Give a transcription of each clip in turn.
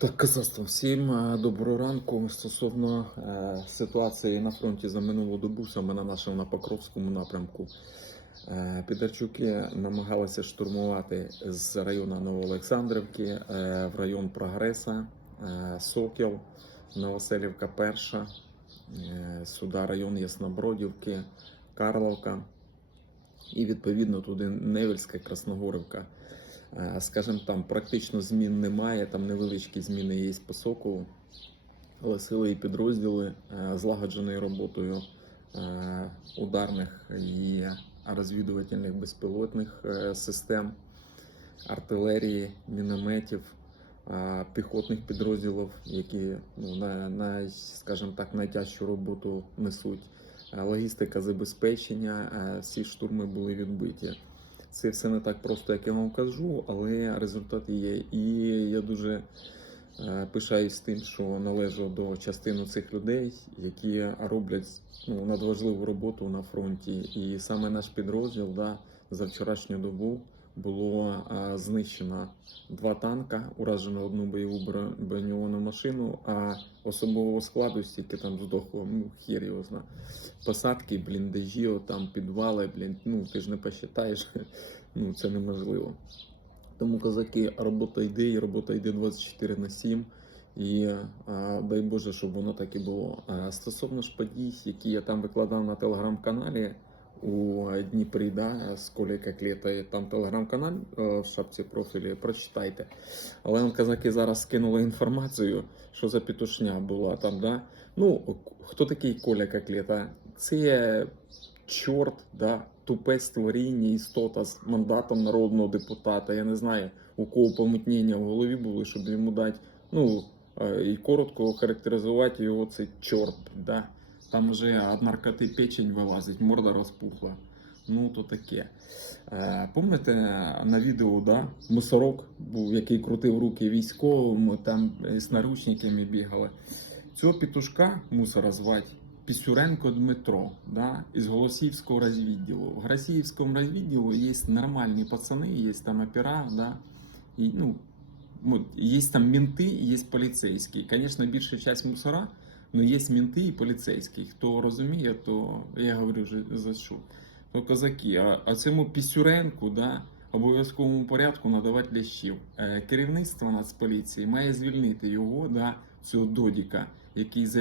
Так, казацтво, всім е, доброго ранку. Стосовно е, ситуації на фронті за минулу добу, саме на нашому на Покровському напрямку. Е, Підарчуки намагалися штурмувати з району Новоолександрівки е, в район Прогреса, е, Сокіл, Новоселівка Перша, е, сюди район Яснобродівки, Карловка і відповідно туди Невельська, Красногорівка. Е, Скажімо, там практично змін немає, там невеличкі зміни є по Соколу, але сили і підрозділи е, злагодженою роботою е, ударних і розвідувальних безпілотних систем, артилерії, мінометів, піхотних підрозділів, які ну, на, на, скажімо так, найтяжчу роботу несуть. Логістика забезпечення, всі штурми були відбиті. Це все не так просто, як я вам кажу, але результат є. І я дуже е, пишаюсь тим, що належу до частини цих людей, які роблять ну, надважливу роботу на фронті. І саме наш підрозділ да, за вчорашню добу було знищено два танка, уражено одну бойову бро- броньовану машину, а особового складу стільки там здохло, ну хір його зна. Посадки, бліндажі, там підвали, блін, ну ти ж не посчитаєш, ну це неможливо. Тому козаки, робота йде, і робота йде 24 на 7. І дай Боже, щоб воно так і було. Стосовно ж подій, які я там викладав на телеграм-каналі у Дніпрі, да, з Колі там телеграм-канал е, в шапці профілі, прочитайте. Але он казаки зараз скинули інформацію, що за петушня була там, да. Ну, хто такий Коля Коклета? Це чорт, да, тупе створіння, істота з мандатом народного депутата. Я не знаю, у кого помутнення в голові були, щоб йому дати, ну, е, і коротко охарактеризувати його цей чорт, да. Там вже від наркоти печень вилазить, морда розпухла. Ну, то таке. Е, Помните на відео, да, мусорок був, який крутив руки військовим, там з наручниками бігали. Цього петушка мусора звати Пісюренко Дмитро, да, із Голосіївського розвідділу. В Голосіївському розвідділу є нормальні пацани, є там опера, да, і, ну, є там менти, є поліцейські. Звісно, більша частина мусора, але є менти і поліцейські. Хто розуміє, то я говорю вже за що. То козаки, а, а цьому Пісюренку, да, обов'язковому порядку надавати лящів. Е, керівництво Нацполіції має звільнити його, да, цього додіка, який за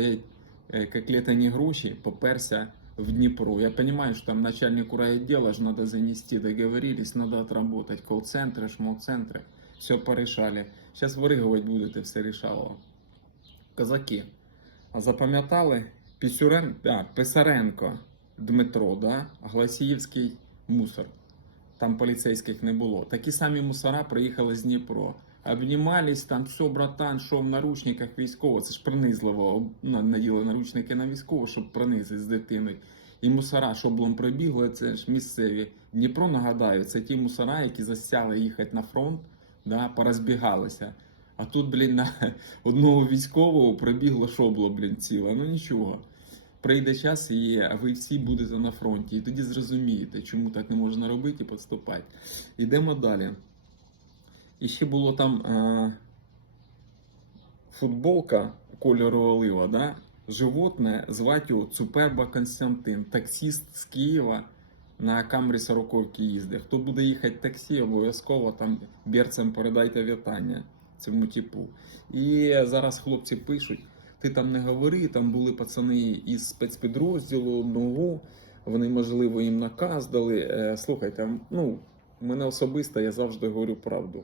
е, коклетані гроші поперся в Дніпро. Я розумію, що там начальнику райотдела ж треба занести, договорились, треба отработать колл-центри, шмол-центри, все порешали. Зараз виригувати будете все рішало. Козаки, а запам'ятали Пісюрен... а, Писаренко Дмитро, да? Гласіївський мусор. Там поліцейських не було. Такі самі мусора приїхали з Дніпро. Обнімались там, все, братан, що в наручниках військово. Це ж принизливо наділи наручники на військово, щоб принизити з дитиною. І мусора, шоблом пробігли, це ж місцеві. Дніпро, нагадаю, це ті мусора, які засяли їхати на фронт, да, порозбігалися. А тут, блін, на одного військового пробігло шобло, блін, ціле. Ну нічого. Прийде час, і ви всі будете на фронті. І тоді зрозумієте, чому так не можна робити і підступати. Йдемо далі. І ще було там е, футболка кольору олива, да? животне, звати його Цуперба Константин, таксіст з Києва на Камрі 40 їздить. Хто буде їхати таксі, обов'язково там берцем передайте вітання цьому типу. І зараз хлопці пишуть. Ти там не говори, там були пацани із спецпідрозділу одного, вони, можливо, їм наказ дали. Е, слухайте, ну, мене особисто, я завжди говорю правду.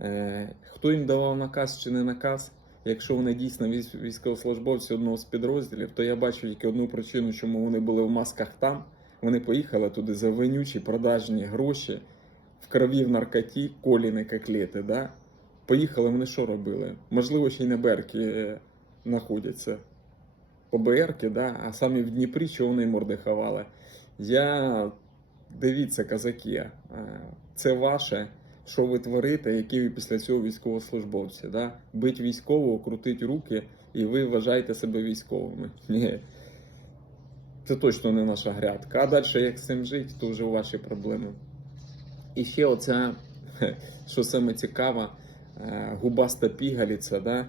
Е, хто їм давав наказ чи не наказ, якщо вони дійсно військ- військовослужбовці одного з підрозділів, то я бачу тільки одну причину, чому вони були в масках там. Вони поїхали туди за винючі продажні гроші в крові в наркоті, коліни, коклети, да? Поїхали, вони що робили? Можливо, ще й на Беркі е, знаходяться. По БРки, да? а самі в Дніпрі, що вони морди ховали. Я дивіться, казаки, е, це ваше, що ви творите, які ви після цього військовослужбовці. Да? Бить військового, крутить руки, і ви вважаєте себе військовими. Ні. Це точно не наша грядка. А далі, як з цим жити, то вже ваші проблеми. І ще оця, що саме цікаво, губаста пігаліця, да?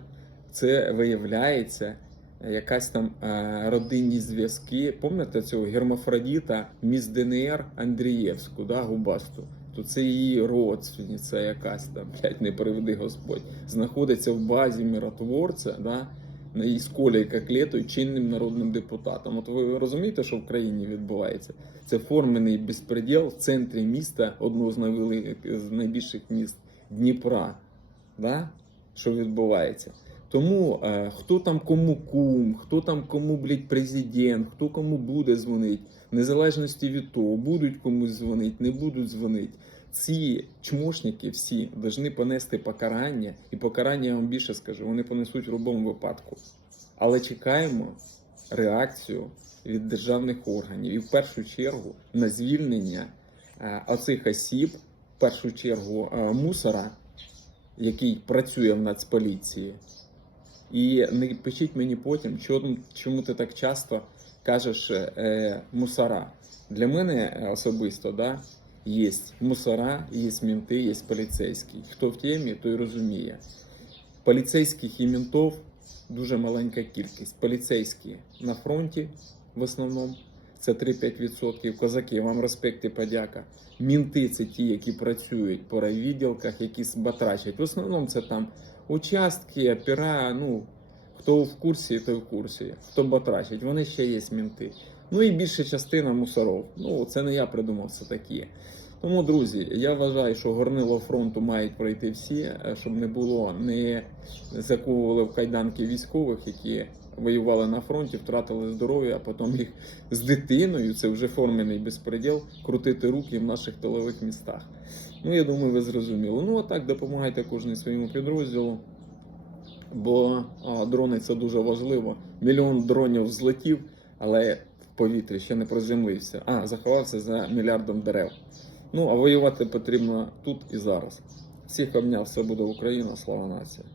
це виявляється якась там е, родинні зв'язки. Пам'ятаєте цього гермафродіта міс ДНР Андрієвську, да, губасту? То це її родственниця якась там, блядь, не приведи Господь, знаходиться в базі миротворця, да, із Колей Коклетою, чинним народним депутатом. От ви розумієте, що в країні відбувається? Це формений безпреділ в центрі міста, одного з найбільших міст Дніпра. Да? Що відбувається? Тому е, хто там кому кум, хто там кому блядь, президент, хто кому буде дзвонити, незалежності від того, будуть комусь дзвонити, не будуть дзвонити. Ці чмошники всі повинні понести покарання, і покарання я вам більше скажу, вони понесуть в будь-якому випадку. Але чекаємо реакцію від державних органів і в першу чергу на звільнення е, оцих осіб, в першу чергу е, мусора, який працює в Нацполіції. І не пишіть мені потім, чому, ти так часто кажеш е, мусора. Для мене е, особисто да, є мусора, є мінти, є поліцейські. Хто в темі, той розуміє. Поліцейських і мінтів дуже маленька кількість. Поліцейські на фронті в основному це 3-5%. Козаки, вам респект і подяка. Мінти це ті, які працюють по райвідділках, які батрачать. В основному це там участки, опера, ну хто в курсі, той в курсі. Хто батрачить, вони ще є мінти. Ну і більша частина мусоров. Ну це не я придумав, це такі. Тому, друзі, я вважаю, що горнило фронту мають пройти всі, е, щоб не було не заковували в кайданки військових, які воювали на фронті, втратили здоров'я, а потім їх з дитиною, це вже формений безпреділ, крутити руки в наших тилових містах. Ну, я думаю, ви зрозуміли. Ну, а так допомагайте кожному своєму підрозділу. Бо а, дрони це дуже важливо. Мільйон дронів злетів, але в повітрі ще не приземлився. А, заховався за мільярдом дерев. Ну, а воювати потрібно тут і зараз. Всіх обняв, все буде Україна, слава нація.